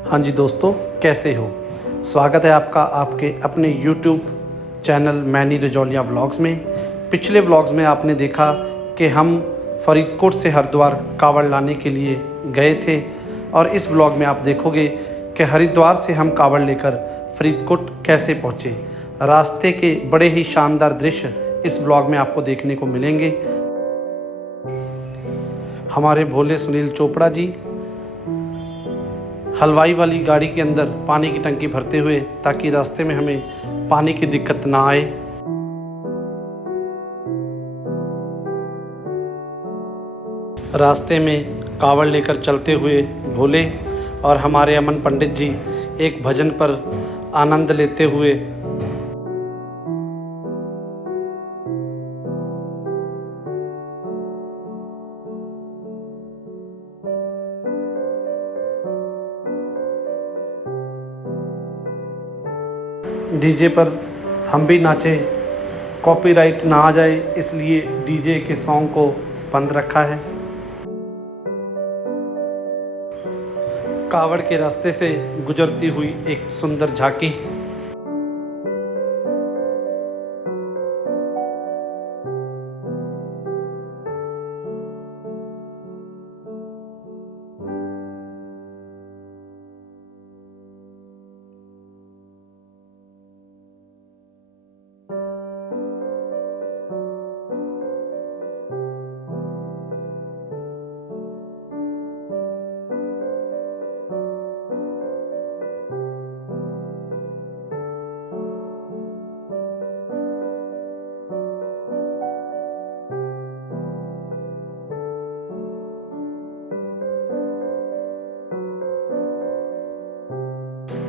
हाँ जी दोस्तों, कैसे हो? स्वागत है आपका आपके अपने यूट्यूब चैनल मैनी रजौलिया व्लॉग्स में। पिछले व्लॉग्स में आपने देखा कि हम फ़रीदकोट से हरिद्वार कांवड़ लाने के लिए गए थे और इस व्लॉग में आप देखोगे कि हरिद्वार से हम कांवड़ लेकर फ़रीदकोट कैसे पहुँचे। रास्ते के बड़े ही शानदार दृश्य इस व्लॉग में आपको देखने को मिलेंगे। हमारे भोले सुनील चोपड़ा जी हलवाई वाली गाड़ी के अंदर पानी की टंकी भरते हुए, ताकि रास्ते में हमें पानी की दिक्कत ना आए। रास्ते में कावड़ लेकर चलते हुए भोले और हमारे अमन पंडित जी एक भजन पर आनंद लेते हुए डीजे पर हम भी नाचे। कॉपीराइट ना आ जाए इसलिए डीजे के सॉन्ग को बंद रखा है। कावड़ के रास्ते से गुजरती हुई एक सुंदर झांकी।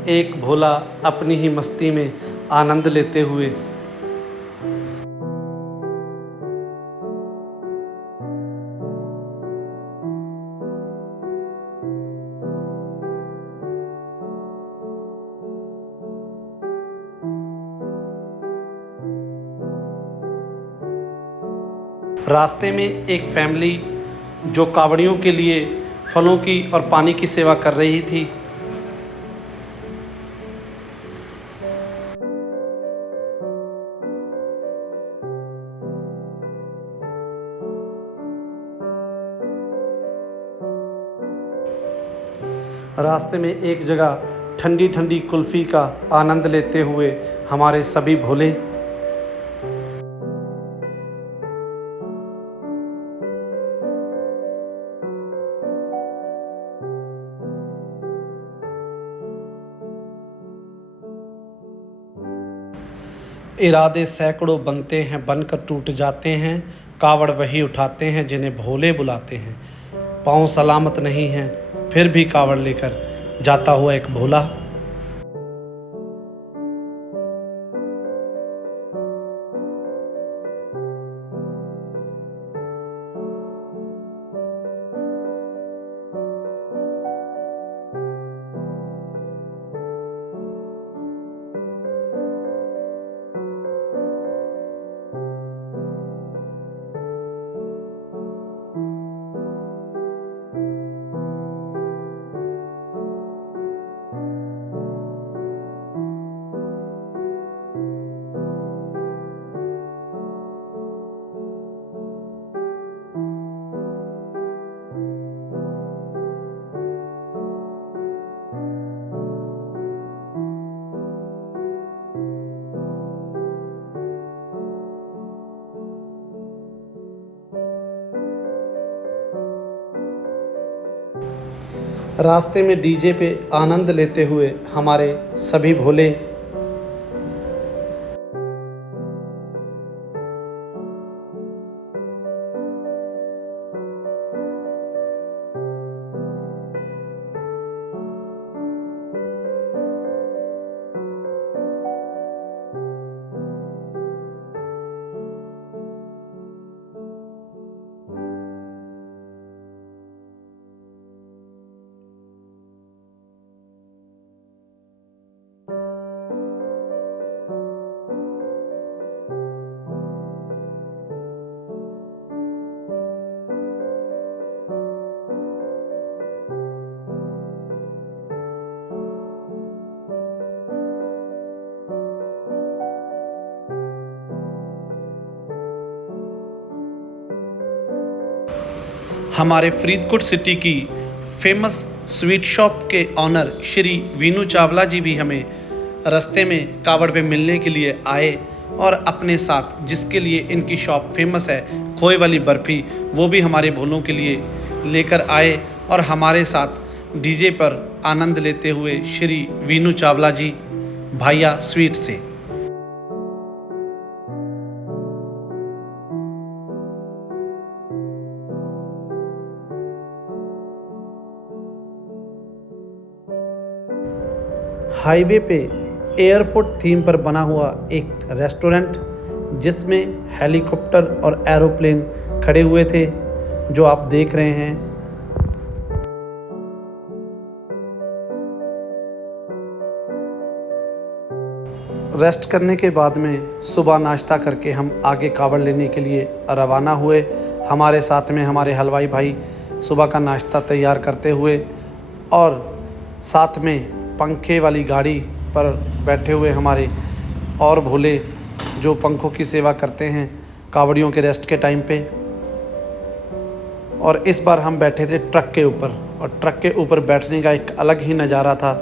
एक भोला अपनी ही मस्ती में आनंद लेते हुए रास्ते में एक फैमिली जो कावड़ियों के लिए फलों की और पानी की सेवा कर रही थी। रास्ते में एक जगह ठंडी ठंडी कुल्फ़ी का आनंद लेते हुए हमारे सभी भोले इरादे सैकड़ों बनते हैं, बनकर टूट जाते हैं। कावड़ वही उठाते हैं जिन्हें भोले बुलाते हैं। पाँव सलामत नहीं हैं, फिर भी कावड़ लेकर जाता हुआ एक भोला। रास्ते में डीजे पे आनंद लेते हुए हमारे सभी भोले हमारे फरीदकोट सिटी की फेमस स्वीट शॉप के ऑनर श्री वीनू चावला जी भी हमें रास्ते में कावड़ पे मिलने के लिए आए और अपने साथ जिसके लिए इनकी शॉप फेमस है खोए वाली बर्फ़ी, वो भी हमारे भोलों के लिए लेकर आए और हमारे साथ डीजे पर आनंद लेते हुए श्री वीनू चावला जी भाइया स्वीट से। हाईवे पे एयरपोर्ट थीम पर बना हुआ एक रेस्टोरेंट जिसमें हेलीकॉप्टर और एरोप्लेन खड़े हुए थे, जो आप देख रहे हैं। रेस्ट करने के बाद में सुबह नाश्ता करके हम आगे कावड़ लेने के लिए रवाना हुए। हमारे साथ में हमारे हलवाई भाई सुबह का नाश्ता तैयार करते हुए और साथ में पंखे वाली गाड़ी पर बैठे हुए हमारे और भोले जो पंखों की सेवा करते हैं कावड़ियों के रेस्ट के टाइम पे। और इस बार हम बैठे थे ट्रक के ऊपर, और ट्रक के ऊपर बैठने का एक अलग ही नज़ारा था।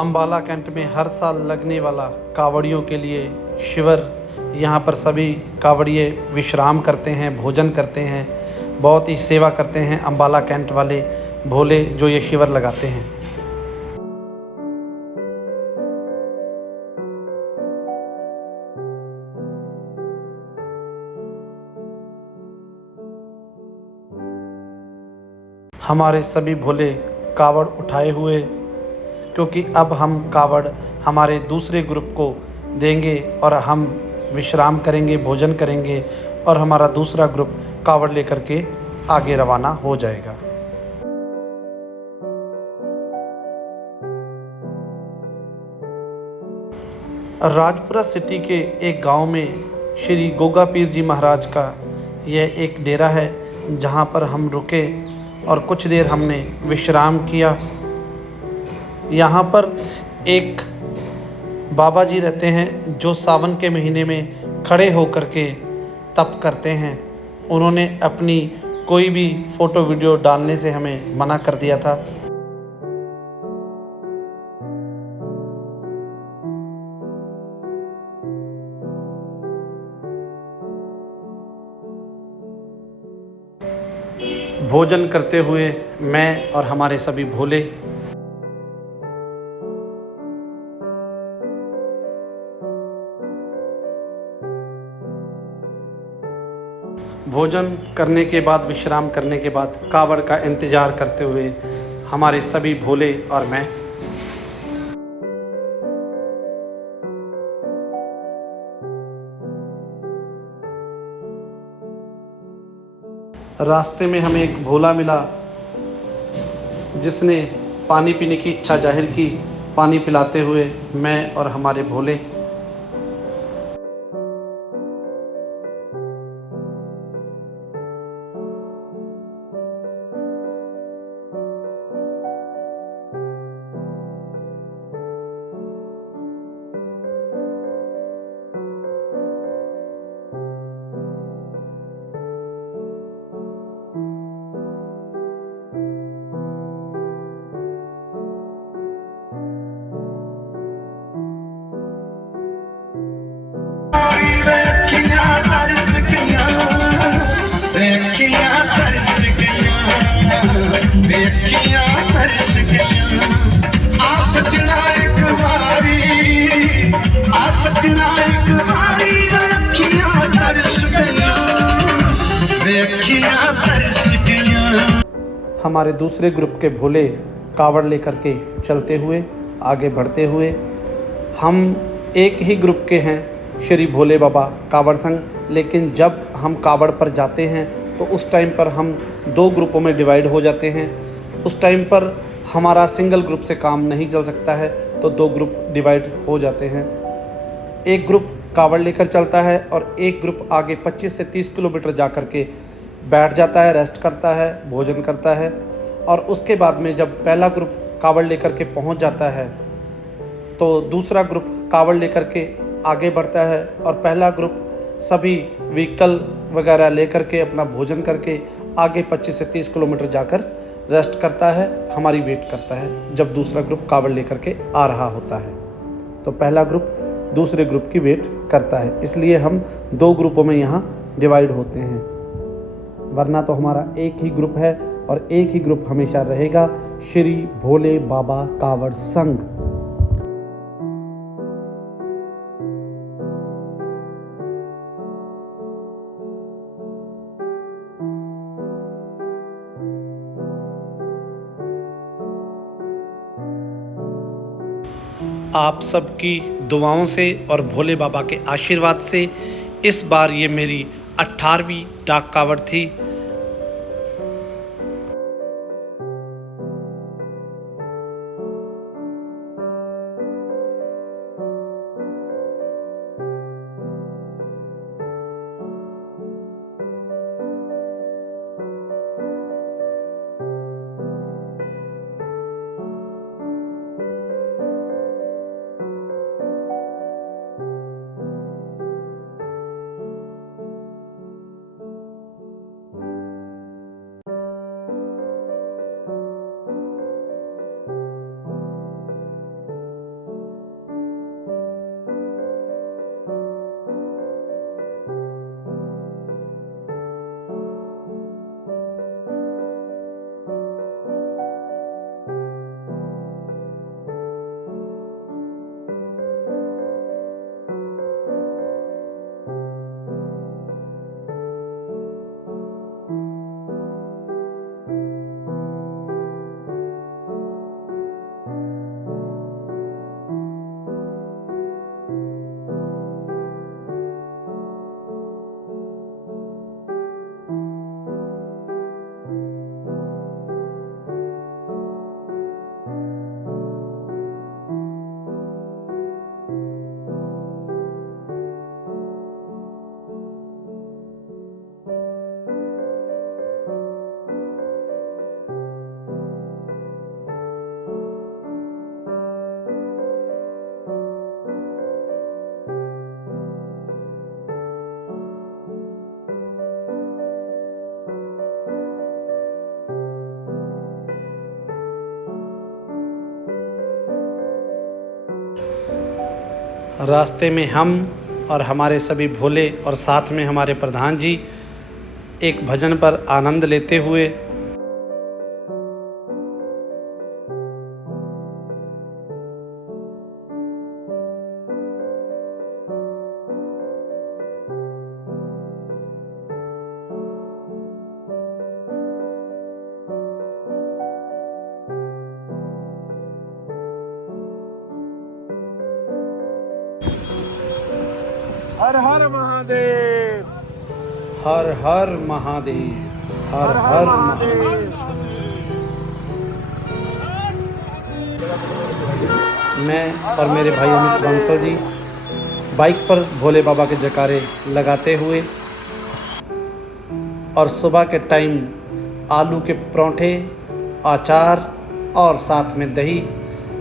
अम्बाला कैंट में हर साल लगने वाला कावड़ियों के लिए शिविर, यहाँ पर सभी कावड़िए विश्राम करते हैं, भोजन करते हैं, बहुत ही सेवा करते हैं अम्बाला कैंट वाले भोले जो ये शिविर लगाते हैं। हमारे सभी भोले कावड़ उठाए हुए, क्योंकि अब हम कावड़ हमारे दूसरे ग्रुप को देंगे और हम विश्राम करेंगे, भोजन करेंगे और हमारा दूसरा ग्रुप कावड़ लेकर के आगे रवाना हो जाएगा। राजपुरा सिटी के एक गांव में श्री गोगा पीर जी महाराज का यह एक डेरा है, जहां पर हम रुके और कुछ देर हमने विश्राम किया। यहाँ पर एक बाबा जी रहते हैं जो सावन के महीने में खड़े होकर के तप करते हैं। उन्होंने अपनी कोई भी फ़ोटो वीडियो डालने से हमें मना कर दिया था। भोजन करते हुए मैं और हमारे सभी भोले भोजन करने के बाद, विश्राम करने के बाद कावड़ का इंतज़ार करते हुए हमारे सभी भोले और मैं रास्ते में हमें एक भोला मिला जिसने पानी पीने की इच्छा जाहिर की। पानी पिलाते हुए मैं और हमारे भोले हमारे दूसरे ग्रुप के भोले कावड़ लेकर के चलते हुए आगे बढ़ते हुए, हम एक ही ग्रुप के हैं श्री भोले बाबा कावड़ संघ, लेकिन जब हम कावड़ पर जाते हैं तो उस टाइम पर हम 2 ग्रुपों में डिवाइड हो जाते हैं। उस टाइम पर हमारा सिंगल ग्रुप से काम नहीं चल सकता है, तो 2 ग्रुप डिवाइड हो जाते हैं। एक ग्रुप कावड़ लेकर चलता है और एक ग्रुप आगे 25 से 30 किलोमीटर जा कर के बैठ जाता है, रेस्ट करता है, भोजन करता है। और उसके बाद में जब पहला ग्रुप कावड़ लेकर के पहुंच जाता है तो दूसरा ग्रुप कावड़ लेकर के आगे बढ़ता है और पहला ग्रुप सभी व्हीकल वगैरह लेकर के अपना भोजन करके आगे 25 से 30 किलोमीटर जाकर रेस्ट करता है, हमारी वेट करता है जब दूसरा ग्रुप कावड़ लेकर के आ रहा होता है। तो पहला ग्रुप दूसरे ग्रुप की वेट करता है, इसलिए हम 2 ग्रुपों में यहाँ डिवाइड होते हैं, वरना तो हमारा एक ही ग्रुप है और एक ही ग्रुप हमेशा रहेगा, श्री भोले बाबा कावड़ संघ। आप सबकी दुआओं से और भोले बाबा के आशीर्वाद से इस बार ये मेरी 18वीं डाक कावड़ थी। रास्ते में हम और हमारे सभी भोले और साथ में हमारे प्रधान जी एक भजन पर आनंद लेते हुए हर हर महादेव, हर हर महादेव, हर हर महादेव। मैं और मेरे भाई अमित बंसल जी बाइक पर भोले बाबा के जयकारे लगाते हुए और सुबह के टाइम आलू के पराठे, अचार और साथ में दही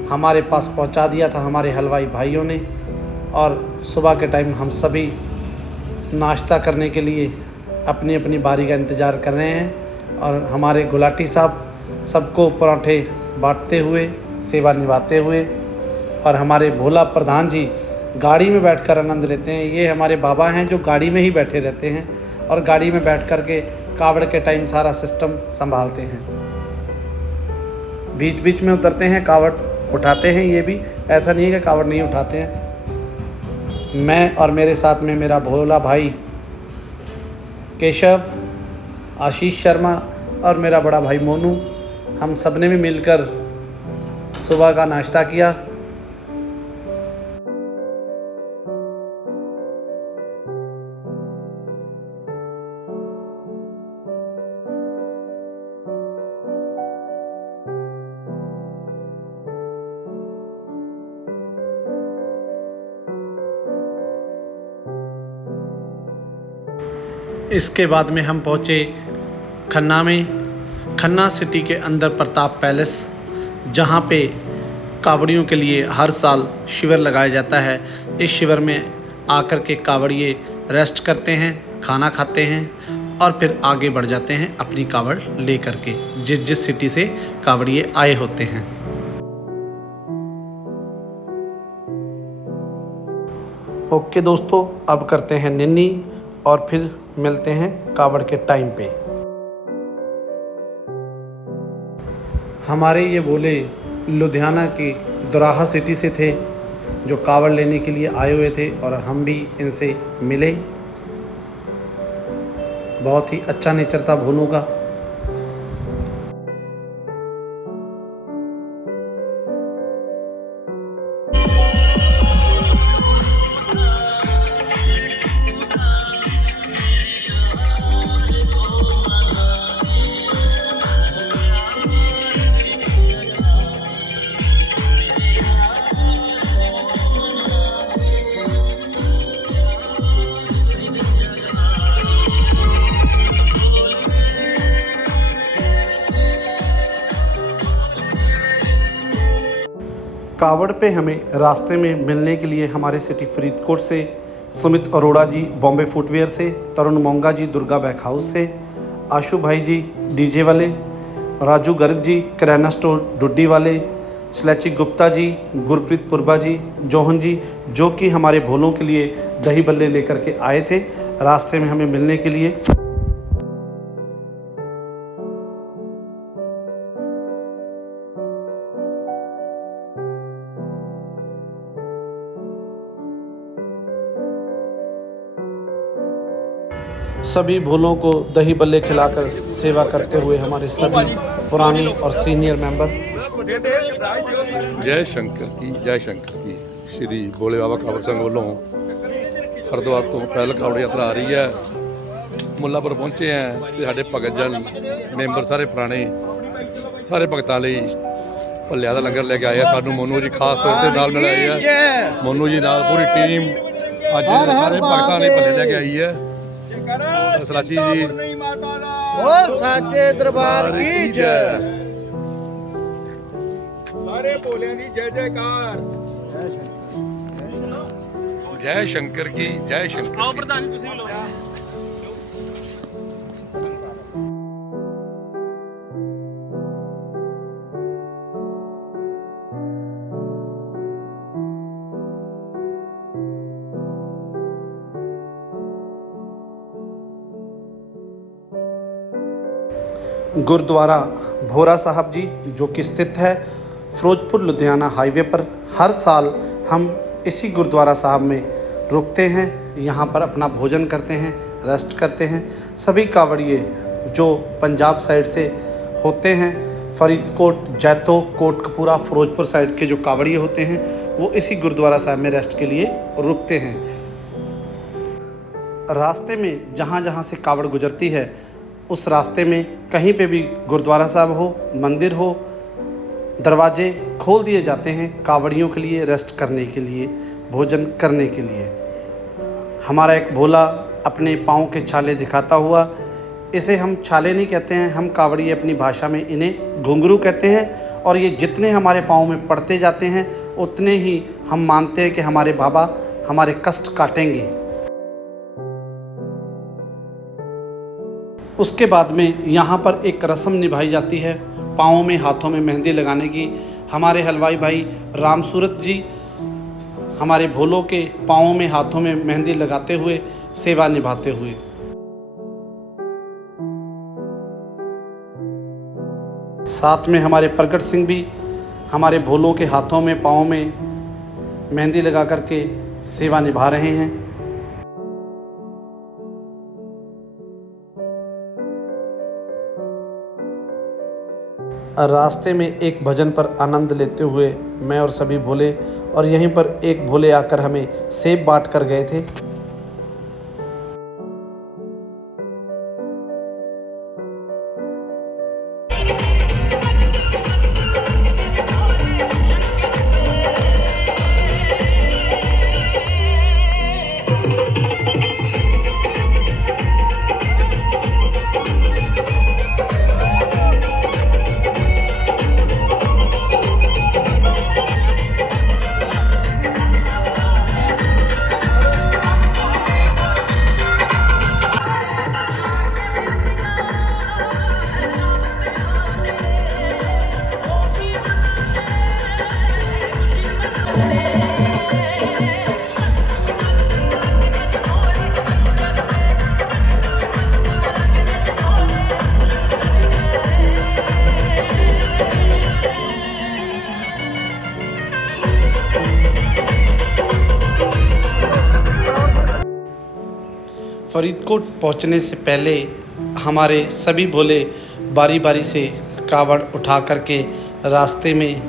हमारे पास पहुंचा दिया था हमारे हलवाई भाइयों ने। और सुबह के टाइम हम सभी नाश्ता करने के लिए अपनी अपनी बारी का इंतज़ार कर रहे हैं और हमारे गुलाटी साहब सबको पराठे बांटते हुए, सेवा निभाते हुए, और हमारे भोला प्रधान जी गाड़ी में बैठकर आनंद लेते हैं। ये हमारे बाबा हैं जो गाड़ी में ही बैठे रहते हैं और गाड़ी में बैठ कर के कावड़ के टाइम सारा सिस्टम संभालते हैं। बीच बीच में उतरते हैं, कावड़ उठाते हैं, ये भी ऐसा नहीं है कि कावड़ नहीं उठाते हैं। मैं और मेरे साथ में मेरा भोला भाई केशव, आशीष शर्मा और मेरा बड़ा भाई मोनू हम सब ने भी मिलकर सुबह का नाश्ता किया। इसके बाद में हम पहुँचे खन्ना में। खन्ना सिटी के अंदर प्रताप पैलेस, जहाँ पे कावड़ियों के लिए हर साल शिविर लगाया जाता है। इस शिविर में आकर के कावड़िए रेस्ट करते हैं, खाना खाते हैं और फिर आगे बढ़ जाते हैं अपनी कावड़ ले करके जिस सिटी से कावड़िए आए होते हैं। ओके दोस्तों, अब करते हैं निन्नी और फिर मिलते हैं कावड़ के टाइम पे। हमारे ये बोले लुधियाना की दोराहा सिटी से थे, जो कावड़ लेने के लिए आए हुए थे और हम भी इनसे मिले। बहुत ही अच्छा नेचर था भोलों का। कावड़ पे हमें रास्ते में मिलने के लिए हमारे सिटी फरीदकोट से सुमित अरोड़ा जी बॉम्बे फुटवेयर से, तरुण मोंगा जी दुर्गा बैक हाउस से, आशु भाई जी डीजे वाले, राजू गर्ग जी किराना स्टोर डुड्डी वाले, श्लैची गुप्ता जी, गुरप्रीत पुरबा जी, जोहन जी, जो कि हमारे भोलों के लिए दही बल्ले लेकर के आए थे रास्ते में हमें मिलने के लिए। सभी भोलों को दही बल्ले खिलाकर सेवा करते हुए हमारे सभी पुराने और सीनियर मेंबर। जय शंकर की श्री भोले बाबा कावड़ संघ ਵੱਲੋਂ हरिद्वार तो पैदल कावड़ यात्रा आ रही है। मुल्लापुर पहुंचे हैं ਤੇ ਸਾਡੇ ਭਗਤ ਜਨ ਮੈਂਬਰ ਸਾਰੇ ਪੁਰਾਣੇ ਸਾਰੇ ਭਗਤਾਂ ਲਈ ਭੱਲਿਆਂ ਦਾ ਲੰਗਰ ਲੈ ਕੇ ਆਏ ਆ। ਸਾਨੂੰ ਮੋਨੂ ਜੀ ਖਾਸ ਤੌਰ ਤੇ ਨਾਲ ਮਿਲਾਏ ਆ। ਮੋਨੂ ਜੀ ਨਾਲ ਪੂਰੀ ਟੀਮ ਅੱਜ ਸਾਰੇ ਭਗਤਾਂ ਲਈ ਭੱਲੇ ਲੈ ਕੇ ਆਈ ਹੈ। सराची जी बोल साचे दरबार की जय। सारे भोलियां दी जय जयकार। जय शंकर की जय शंकर। आओ प्रधान जी तुसीं भी लो। गुरुद्वारा भोरा साहब जी, जो कि स्थित है फिरोजपुर लुधियाना हाईवे पर, हर साल हम इसी गुरुद्वारा साहब में रुकते हैं। यहाँ पर अपना भोजन करते हैं, रेस्ट करते हैं। सभी कावड़िए जो पंजाब साइड से होते हैं, फरीदकोट, जैतो, कोटकपूरा, फिरोजपुर साइड के जो कावड़िए होते हैं, वो इसी गुरुद्वारा साहब में रेस्ट के लिए रुकते हैं। रास्ते में जहाँ जहाँ से कावड़ गुजरती है, उस रास्ते में कहीं पे भी गुरुद्वारा साहब हो, मंदिर हो, दरवाजे खोल दिए जाते हैं कावड़ियों के लिए रेस्ट करने के लिए, भोजन करने के लिए। हमारा एक भोला अपने पाँव के छाले दिखाता हुआ, इसे हम छाले नहीं कहते हैं, हम कावड़ी अपनी भाषा में इन्हें घुंघरू कहते हैं। और ये जितने हमारे पाँव में पड़ते जाते हैं उतने ही हम मानते हैं कि हमारे बाबा हमारे कष्ट काटेंगे। उसके बाद में यहाँ पर एक रस्म निभाई जाती है पाँव में हाथों में मेहंदी लगाने की। हमारे हलवाई भाई राम सूरत जी हमारे भोलों के पाँव में हाथों में मेहंदी लगाते हुए सेवा निभाते हुए। साथ में हमारे प्रगट सिंह भी हमारे भोलों के हाथों में पाँव में मेहंदी लगा करके सेवा निभा रहे हैं। रास्ते में एक भजन पर आनंद लेते हुए मैं और सभी भोले, और यहीं पर एक भोले आकर हमें सेब बांट कर गए थे। फरीदकोट पहुंचने से पहले हमारे सभी भोले बारी बारी से कावड़ उठा करके रास्ते में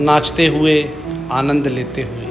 नाचते हुए आनंद लेते हुए।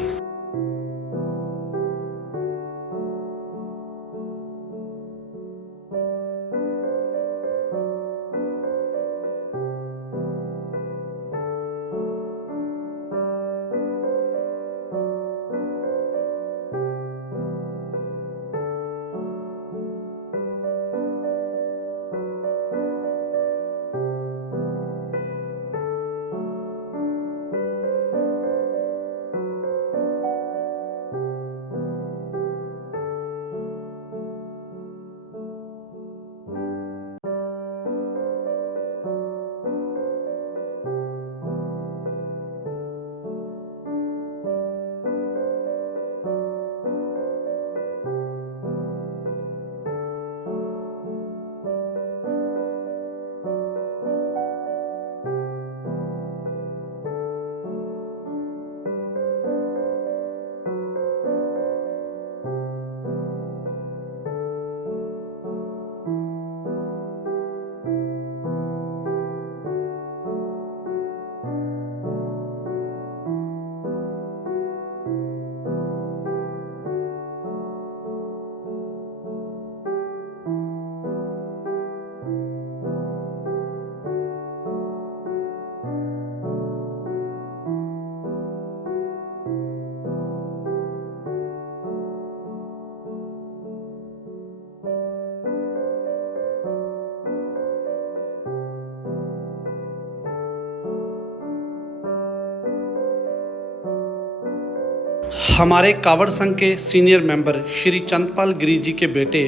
हमारे कावड़ संघ के सीनियर मेंबर श्री चंद्रपाल गिरी जी के बेटे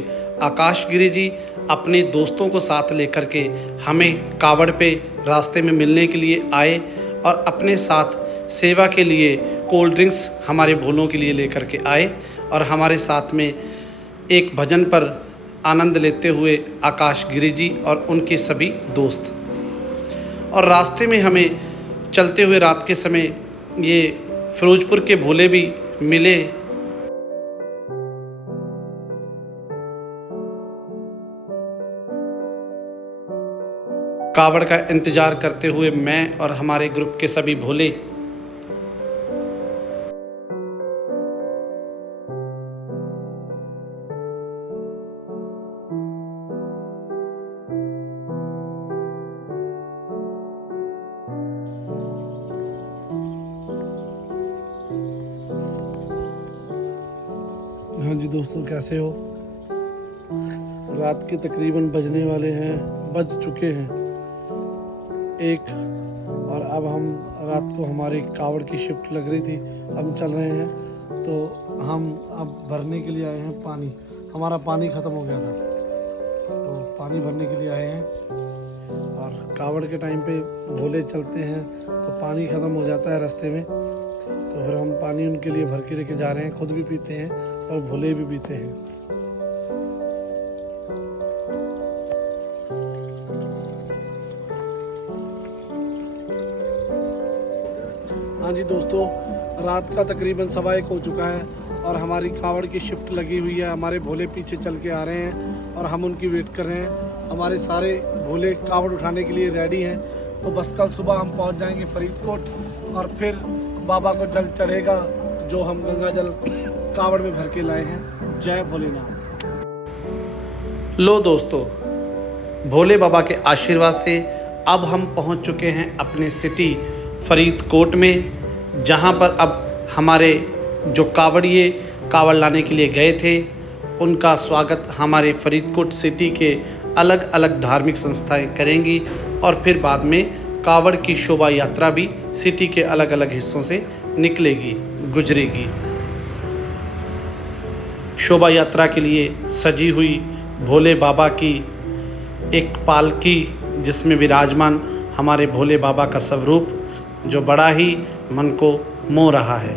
आकाश गिरी जी अपने दोस्तों को साथ लेकर के हमें कावड़ पे रास्ते में मिलने के लिए आए और अपने साथ सेवा के लिए कोल्ड ड्रिंक्स हमारे भोलों के लिए लेकर के आए और हमारे साथ में एक भजन पर आनंद लेते हुए आकाश गिरी जी और उनके सभी दोस्त। और रास्ते में हमें चलते हुए रात के समय ये फिरोजपुर के भोले भी मिले। कावड़ का इंतजार करते हुए मैं और हमारे ग्रुप के सभी भोले हाँ जी दोस्तों, कैसे हो? रात के तकरीबन बज चुके हैं 1 और अब हम रात को हमारी कावड़ की शिफ्ट लग रही थी, हम चल रहे हैं। तो हम अब भरने के लिए आए हैं पानी। हमारा पानी ख़त्म हो गया था तो पानी भरने के लिए आए हैं। और कावड़ के टाइम पे भोले चलते हैं तो पानी ख़त्म हो जाता है रास्ते में, तो फिर हम पानी उनके लिए भर के लेके जा रहे हैं। खुद भी पीते हैं और भोले भी पीते हैं। हाँ जी दोस्तों, रात का तकरीबन 1:15 हो चुका है और हमारी कावड़ की शिफ्ट लगी हुई है। हमारे भोले पीछे चल के आ रहे हैं और हम उनकी वेट कर रहे हैं। हमारे सारे भोले कावड़ उठाने के लिए रेडी हैं तो बस कल सुबह हम पहुंच जाएंगे फरीदकोट और फिर बाबा को जल चढ़ेगा जो हम गंगा जल कावड़ में भर के लाए हैं। जय भोलेनाथ। लो दोस्तों, भोले बाबा के आशीर्वाद से अब हम पहुंच चुके हैं अपने सिटी फरीदकोट में, जहां पर अब हमारे जो कावड़िए कावड़ लाने के लिए गए थे उनका स्वागत हमारे फरीदकोट सिटी के अलग अलग धार्मिक संस्थाएं करेंगी और फिर बाद में कावड़ की शोभा यात्रा भी सिटी के अलग अलग हिस्सों से निकलेगी, गुजरेगी। शोभा यात्रा के लिए सजी हुई भोले बाबा की एक पालकी, जिसमें विराजमान हमारे भोले बाबा का स्वरूप, जो बड़ा ही मन को मोह रहा है।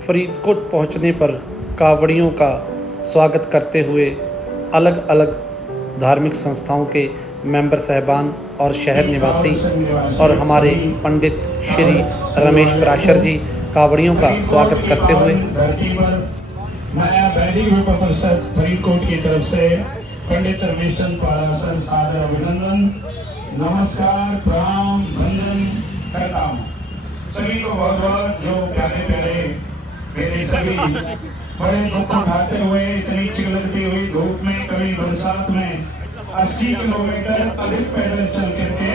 फरीदकोट पहुंचने पर कावड़ियों का स्वागत करते हुए अलग अलग धार्मिक संस्थाओं के मेंबर साहबान और शहर निवासी और हमारे पंडित श्री रमेश पराशर जी कावड़ियों का स्वागत करते हुए नया बैरी ग्रुप परिषद फरीदकोट की तरफ से पंडित रमेश चंद्र पराशर सादर अभिनंदन, नमस्कार, प्रणाम, वंदन करता हूँ। सभी को बहुत बहुत जो प्यारे प्यारे मेरे सभी बड़े दुख उठाते हुए इतनी चिलती हुई धूप में, कभी बरसात में 80 किलोमीटर अधिक पैदल चल करके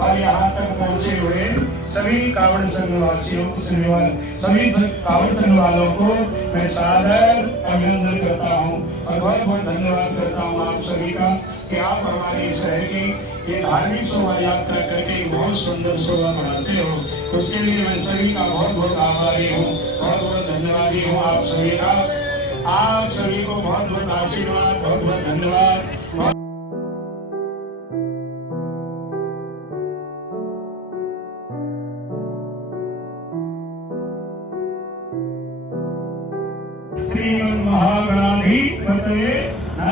और यहाँ तक पहुँचे हुए सभी कावड़ संघ वासियों को, सभी कावड़ संघ वालों को मैं सादर अभिनंदन करता हूँ और बहुत बहुत धन्यवाद करता हूँ आप सभी का कि आप हमारे शहर की ये धार्मिक शोभा यात्रा करके बहुत सुंदर शोभा बनाते हो। उसके लिए मैं सभी का बहुत बहुत आभारी हूँ, बहुत बहुत धन्यवादी हूँ आप सभी का। आप सभी को बहुत बहुत आशीर्वाद, बहुत बहुत धन्यवाद।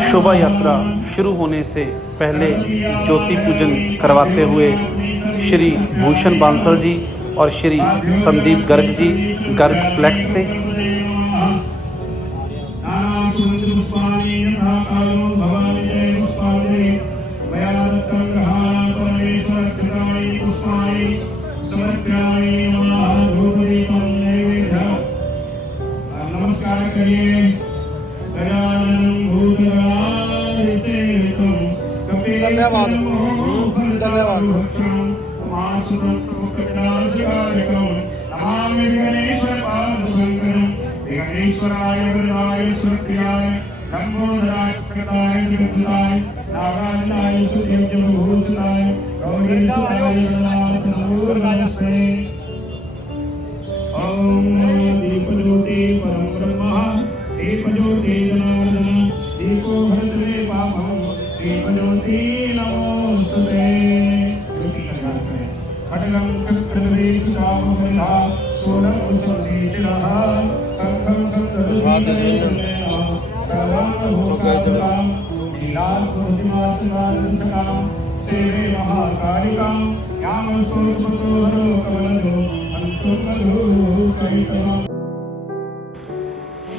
शोभा यात्रा शुरू होने से पहले ज्योति पूजन करवाते हुए श्री भूषण बांसल जी और श्री संदीप गर्ग जी गर्ग फ्लेक्स से नमस्कार करिए। धन्यवाद।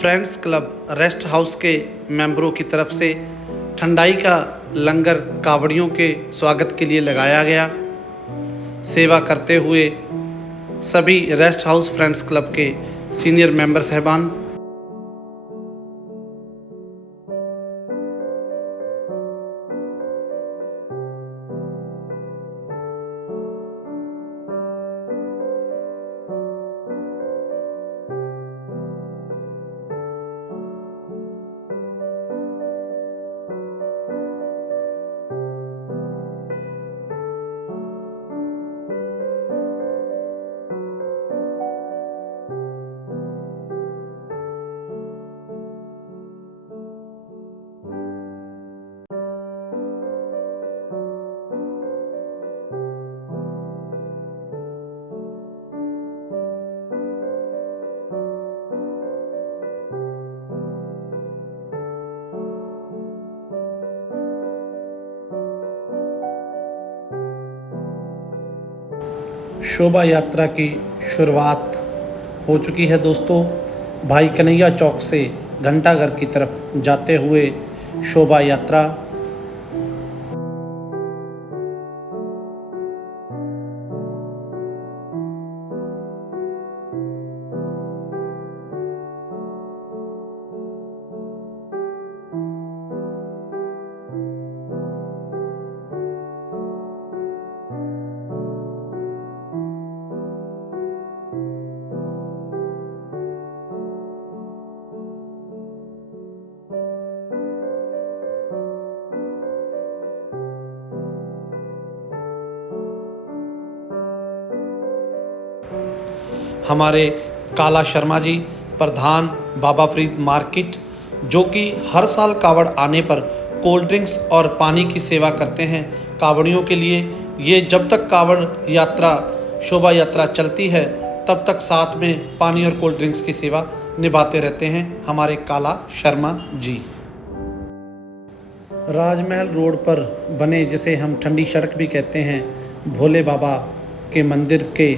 फ्रेंड्स क्लब रेस्ट हाउस के मेंबरों की तरफ से ठंडाई का लंगर कावड़ियों के स्वागत के लिए लगाया गया। सेवा करते हुए सभी रेस्ट हाउस फ्रेंड्स क्लब के सीनियर मेंबर साहबान, शोभा यात्रा की शुरुआत हो चुकी है दोस्तों। भाई कन्हैया चौक से घंटाघर की तरफ जाते हुए शोभा यात्रा। हमारे काला शर्मा जी प्रधान बाबा फरीद मार्केट, जो कि हर साल कावड़ आने पर कोल्ड ड्रिंक्स और पानी की सेवा करते हैं कावड़ियों के लिए। ये जब तक कावड़ यात्रा शोभा यात्रा चलती है तब तक साथ में पानी और कोल्ड ड्रिंक्स की सेवा निभाते रहते हैं हमारे काला शर्मा जी। राजमहल रोड पर बने, जिसे हम ठंडी सड़क भी कहते हैं, भोले बाबा के मंदिर के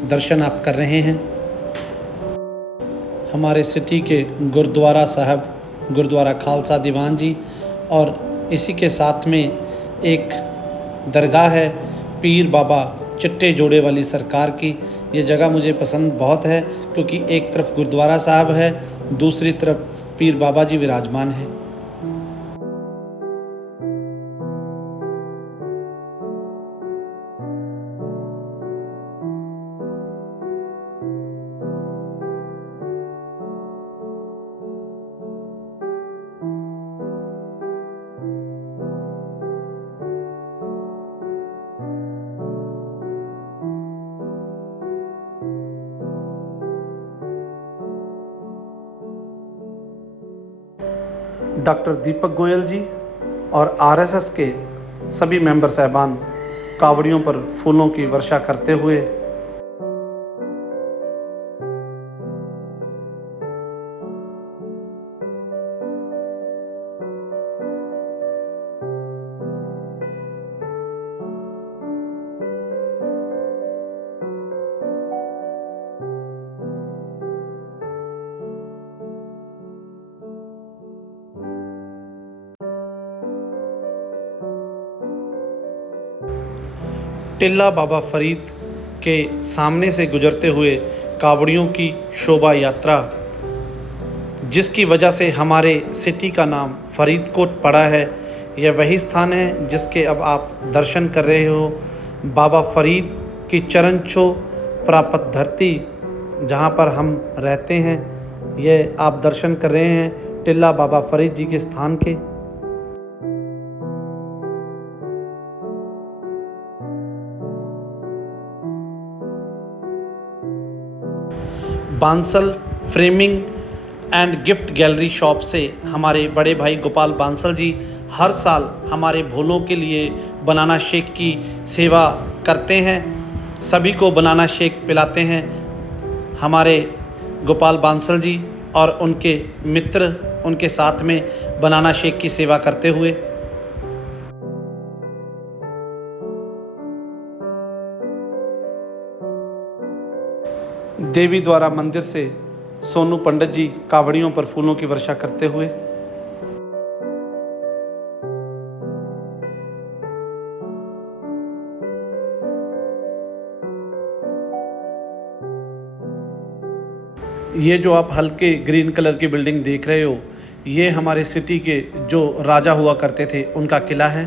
दर्शन आप कर रहे हैं। हमारे सिटी के गुरुद्वारा साहब, गुरुद्वारा खालसा दीवान जी, और इसी के साथ में एक दरगाह है पीर बाबा चिट्टे जोड़े वाली सरकार की। ये जगह मुझे पसंद बहुत है क्योंकि एक तरफ गुरुद्वारा साहब है, दूसरी तरफ पीर बाबा जी विराजमान हैं। डॉक्टर दीपक गोयल जी और आरएसएस के सभी मेंबर साहबान कावड़ियों पर फूलों की वर्षा करते हुए टिल्ला बाबा फरीद के सामने से गुजरते हुए कावड़ियों की शोभा यात्रा, जिसकी वजह से हमारे सिटी का नाम फरीदकोट पड़ा है। यह वही स्थान है जिसके अब आप दर्शन कर रहे हो। बाबा फरीद की चरण छू प्राप्त धरती जहाँ पर हम रहते हैं, यह आप दर्शन कर रहे हैं टिल्ला बाबा फरीद जी के स्थान के। Bansal framing and gift gallery shop से हमारे बड़े भाई गोपाल बांसल जी हर साल हमारे भोलों के लिए बनाना शेक की सेवा करते हैं। सभी को बनाना शेक पिलाते हैं हमारे गोपाल बांसल जी और उनके मित्र उनके साथ में बनाना शेक की सेवा करते हुए। देवी द्वारा मंदिर से सोनू पंडित जी कावड़ियों पर फूलों की वर्षा करते हुए। ये जो आप हल्के ग्रीन कलर की बिल्डिंग देख रहे हो, ये हमारे सिटी के जो राजा हुआ करते थे उनका किला है।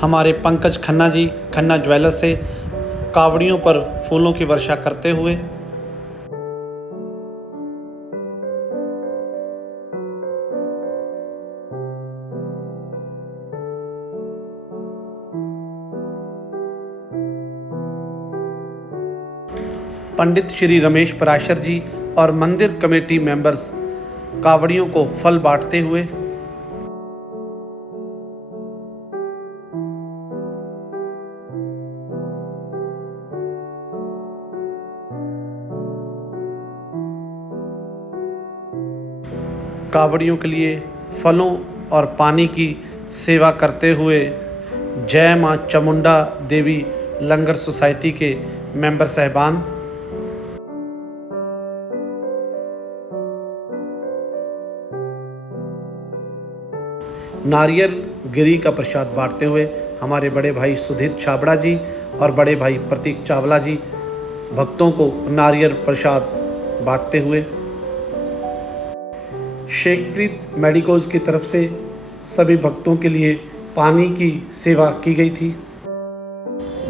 हमारे पंकज खन्ना जी खन्ना ज्वेलर्स से कावड़ियों पर फूलों की वर्षा करते हुए। पंडित श्री रमेश पराशर जी और मंदिर कमेटी मेंबर्स कावड़ियों को फल बांटते हुए। कावड़ियों के लिए फलों और पानी की सेवा करते हुए जय मां चामुंडा देवी लंगर सोसाइटी के मेंबर साहिबान, नारियल गिरी का प्रसाद बांटते हुए हमारे बड़े भाई सुधीर छाबड़ा जी और बड़े भाई प्रतीक चावला जी भक्तों को नारियल प्रसाद बांटते हुए, शेख फरीद मेडिकोज की तरफ से सभी भक्तों के लिए पानी की सेवा की गई थी।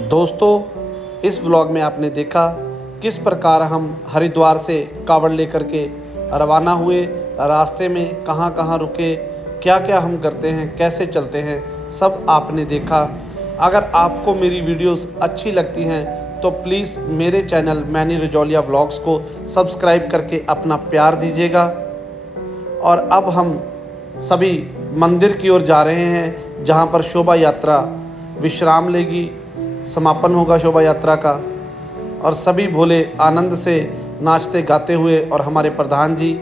दोस्तों, इस ब्लॉग में आपने देखा किस प्रकार हम हरिद्वार से कावड़ लेकर के रवाना हुए, रास्ते में कहाँ कहाँ रुके, क्या क्या हम करते हैं, कैसे चलते हैं, सब आपने देखा। अगर आपको मेरी वीडियोस अच्छी लगती हैं तो प्लीज़ मेरे चैनल मैनी रजौलिया व्लॉग्स को सब्सक्राइब करके अपना प्यार दीजिएगा। और अब हम सभी मंदिर की ओर जा रहे हैं, जहां पर शोभा यात्रा विश्राम लेगी, समापन होगा शोभा यात्रा का, और सभी भोले आनंद से नाचते गाते हुए, और हमारे प्रधान जी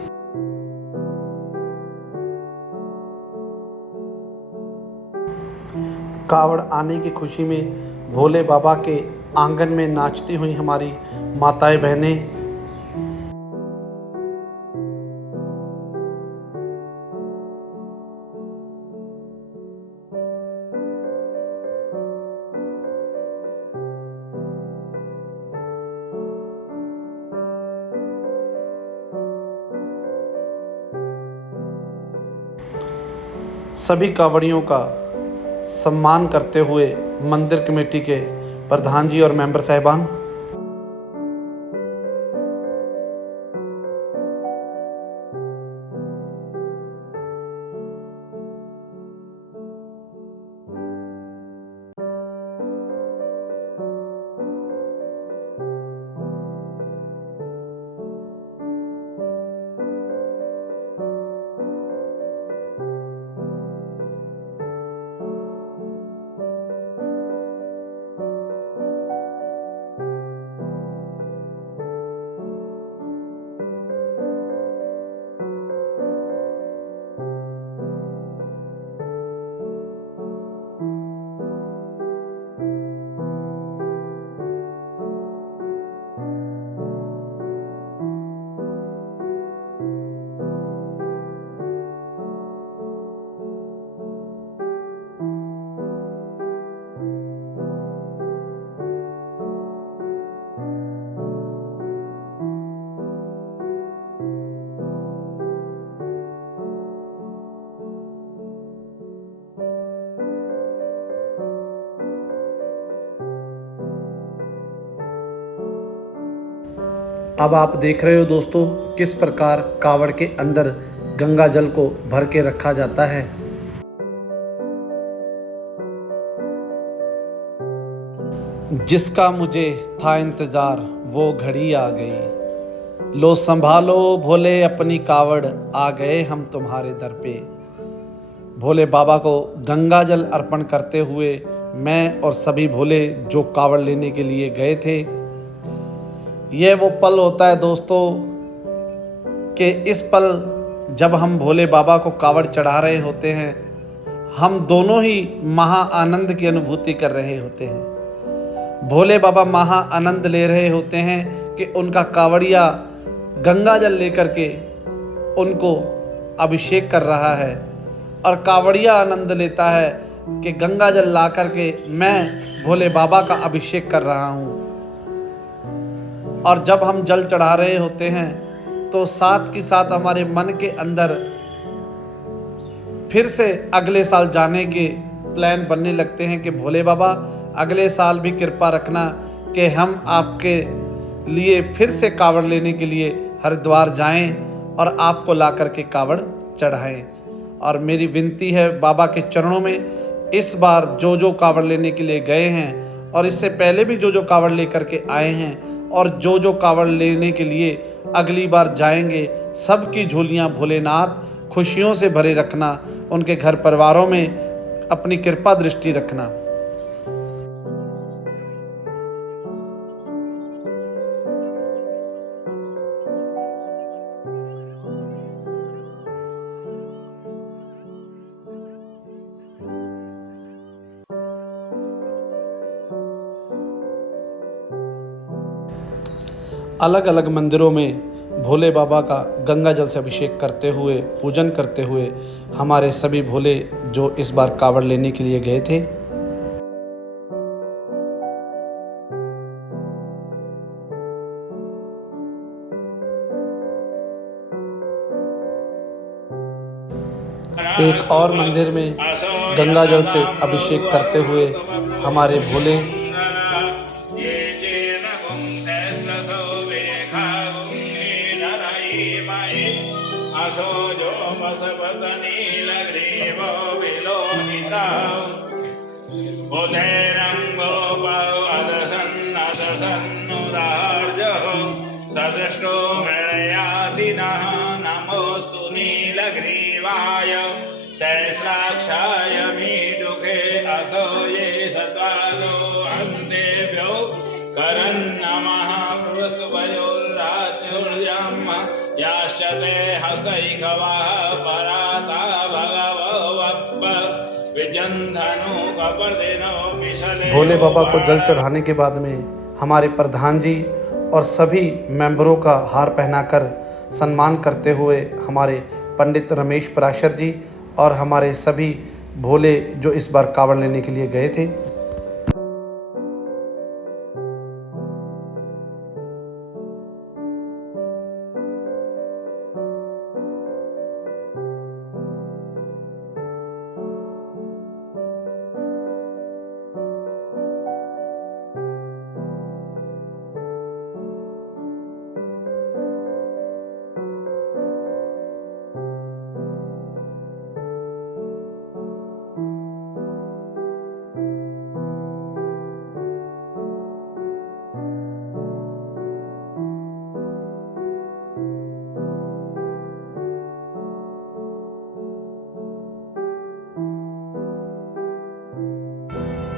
कावड़ आने की खुशी में भोले बाबा के आंगन में नाचती हुई हमारी माताएं बहनें, सभी कावड़ियों का सम्मान करते हुए मंदिर कमेटी के प्रधान जी और मेंबर साहिबान, अब आप देख रहे हो दोस्तों किस प्रकार कावड़ के अंदर गंगा जल को भर के रखा जाता है। जिसका मुझे था इंतज़ार वो घड़ी आ गई, लो संभालो भोले अपनी कावड़, आ गए हम तुम्हारे दर पे। भोले बाबा को गंगा जल अर्पण करते हुए मैं और सभी भोले जो कावड़ लेने के लिए गए थे, यह वो पल होता है दोस्तों कि इस पल जब हम भोले बाबा को कावड़ चढ़ा रहे होते हैं, हम दोनों ही महा आनंद की अनुभूति कर रहे होते हैं। भोले बाबा महा आनंद ले रहे होते हैं कि उनका कावड़िया गंगा जल लेकर के उनको अभिषेक कर रहा है, और कावड़िया आनंद लेता है कि गंगा जल ला करके मैं भोले बाबा का अभिषेक कर रहा हूँ। और जब हम जल चढ़ा रहे होते हैं तो साथ के साथ हमारे मन के अंदर फिर से अगले साल जाने के प्लान बनने लगते हैं कि भोले बाबा अगले साल भी कृपा रखना कि हम आपके लिए फिर से कावड़ लेने के लिए हरिद्वार जाएं और आपको ला करके कावड़ चढ़ाएं। और मेरी विनती है बाबा के चरणों में, इस बार जो कावड़ लेने के लिए गए हैं और इससे पहले भी जो कावड़ लेकर के आए हैं और जो कावड़ लेने के लिए अगली बार जाएंगे, सबकी झोलियां भोलेनाथ खुशियों से भरे रखना, उनके घर परिवारों में अपनी कृपा दृष्टि रखना। अलग अलग मंदिरों में भोले बाबा का गंगा जल से अभिषेक करते हुए, पूजन करते हुए हमारे सभी भोले जो इस बार कावड़ लेने के लिए गए थे। एक और मंदिर में गंगा जल से अभिषेक करते हुए हमारे भोले सदृष्टो मृणयाति नः नमोस्तु नीलग्रीवाय सहस्राक्षाय मीडुखे अथो ये सत्वादो अन्तेभ्यो करन्नमः प्रस्तुभयोर्रात्युर्यं याश्च ते हस्तैकवः पराता भगवप्प विजन्धनु कपर्दिनो मिशले। भोले बाबा को जल चढ़ाने के बाद में हमारे प्रधान जी और सभी मेंबरों का हार पहनाकर सम्मान करते हुए हमारे पंडित रमेश पराशर जी और हमारे सभी भोले जो इस बार कावड़ लेने के लिए गए थे।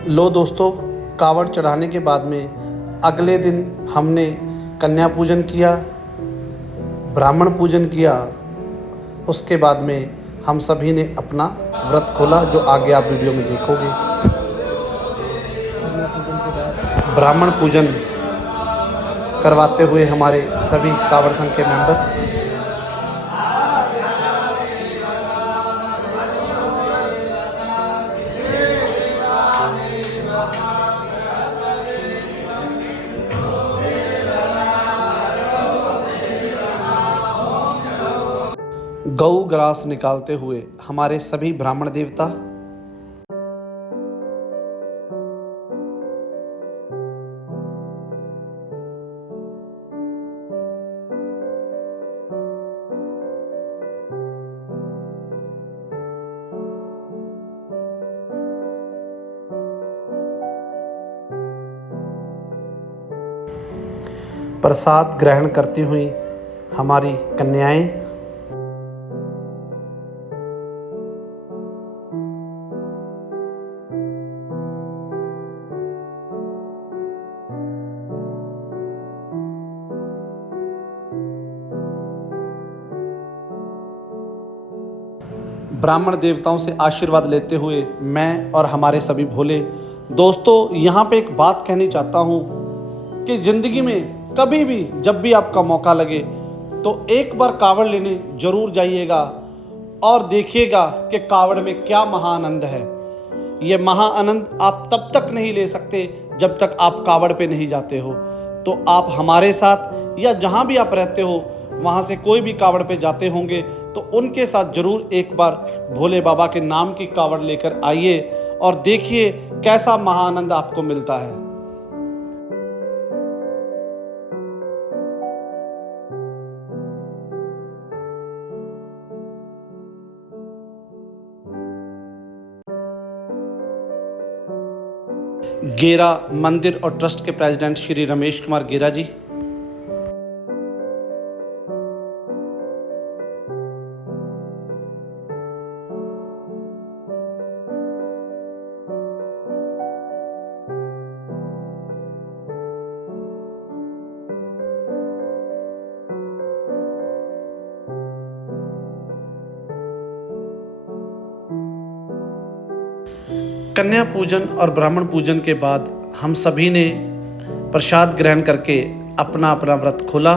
लो दोस्तों, कावड़ चढ़ाने के बाद में अगले दिन हमने कन्या पूजन किया, ब्राह्मण पूजन किया। उसके बाद में हम सभी ने अपना व्रत खोला, जो आगे आप वीडियो में देखोगे। ब्राह्मण पूजन करवाते हुए हमारे सभी कावड़ संघ के मेंबर गौ ग्रास निकालते हुए हमारे सभी ब्राह्मण देवता प्रसाद ग्रहण करती हुई हमारी कन्याएं ब्राह्मण देवताओं से आशीर्वाद लेते हुए मैं और हमारे सभी भोले दोस्तों यहाँ पे एक बात कहनी चाहता हूँ कि ज़िंदगी में कभी भी जब भी आपका मौका लगे तो एक बार कावड़ लेने ज़रूर जाइएगा और देखिएगा कि कावड़ में क्या महाआनंद है। ये महाआनंद आप तब तक नहीं ले सकते जब तक आप कावड़ पे नहीं जाते हो। तो आप हमारे साथ या जहाँ भी आप रहते हो वहाँ से कोई भी कावड़ पे जाते होंगे तो उनके साथ ज़रूर एक बार भोले बाबा के नाम की कावड़ लेकर आइए और देखिए कैसा महाआनंद आपको मिलता है। गेरा मंदिर और ट्रस्ट के प्रेसिडेंट श्री रमेश कुमार गेरा जी, कन्या पूजन और ब्राह्मण पूजन के बाद हम सभी ने प्रसाद ग्रहण करके अपना अपना व्रत खोला।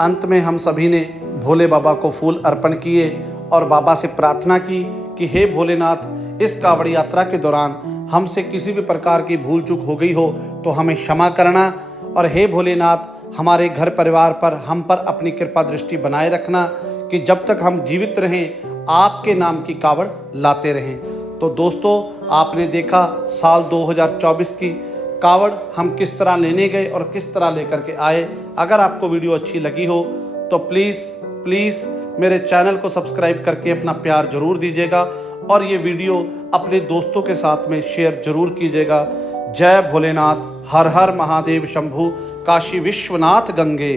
अंत में हम सभी ने भोले बाबा को फूल अर्पण किए और बाबा से प्रार्थना की कि हे भोलेनाथ, इस कांवड़ यात्रा के दौरान हमसे किसी भी प्रकार की भूल चूक हो गई हो तो हमें क्षमा करना, और हे भोलेनाथ, हमारे घर परिवार पर, हम पर अपनी कृपा दृष्टि बनाए रखना कि जब तक हम जीवित रहें आपके नाम की कांवड़ लाते रहें। तो दोस्तों, आपने देखा साल 2024 की कांवड़ हम किस तरह लेने गए और किस तरह लेकर के आए। अगर आपको वीडियो अच्छी लगी हो तो प्लीज़ मेरे चैनल को सब्सक्राइब करके अपना प्यार जरूर दीजिएगा और ये वीडियो अपने दोस्तों के साथ में शेयर जरूर कीजिएगा। जय भोलेनाथ, हर हर महादेव शंभु, काशी विश्वनाथ गंगे।